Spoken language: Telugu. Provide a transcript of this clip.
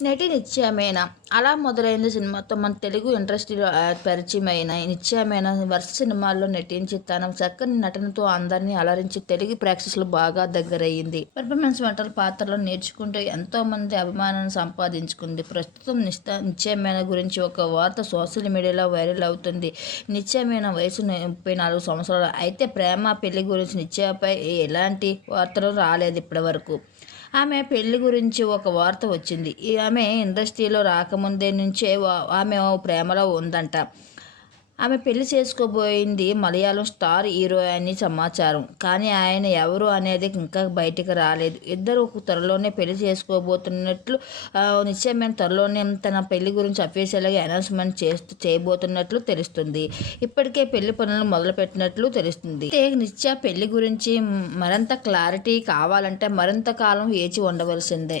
నటి నిత్యమేన అలా మొదలైన సినిమాతో మన తెలుగు ఇండస్ట్రీలో పరిచయమైన నిత్యమేన వరుస సినిమాల్లో నటించి తన చక్కని నటనతో అందరినీ అలరించి తెలుగు ప్రేక్షకులు బాగా దగ్గరయ్యింది. పెర్ఫార్మెన్స్ వంటల పాత్రలో నేర్చుకుంటూ ఎంతో మంది అభిమానాన్ని సంపాదించుకుంది. ప్రస్తుతం నిష్ట నిత్యమైన గురించి ఒక వార్త సోషల్ మీడియాలో వైరల్ అవుతుంది. నిత్యమైన వయసు ముప్పై నాలుగు సంవత్సరాలు. అయితే ప్రేమ పెళ్ళి గురించి నిత్యపై ఎలాంటి వార్తలు రాలేదు ఇప్పటి వరకు ఆమె పెళ్ళి గురించి ఒక వార్త వచ్చింది. ఈ ఆమె ఇండస్ట్రీలో రాకముందే నుంచే ఆమె ప్రేమలో ఉందంట. ఆమె పెళ్ళి చేసుకోబోయింది మలయాళం స్టార్ హీరో అని సమాచారం. కానీ ఆయన ఎవరు అనేది ఇంకా బయటికి రాలేదు. ఇద్దరు త్వరలోనే పెళ్ళి చేసుకోబోతున్నట్లు నిశ్చయమైన త్వరలోనే తన పెళ్ళి గురించి అఫీషియల్గా అనౌన్స్మెంట్ చేస్తూ చేయబోతున్నట్లు తెలుస్తుంది. ఇప్పటికే పెళ్ళి పనులు మొదలుపెట్టినట్లు తెలుస్తుంది. నిత్య పెళ్ళి గురించి మరింత క్లారిటీ కావాలంటే మరింత కాలం వేచి ఉండవలసిందే.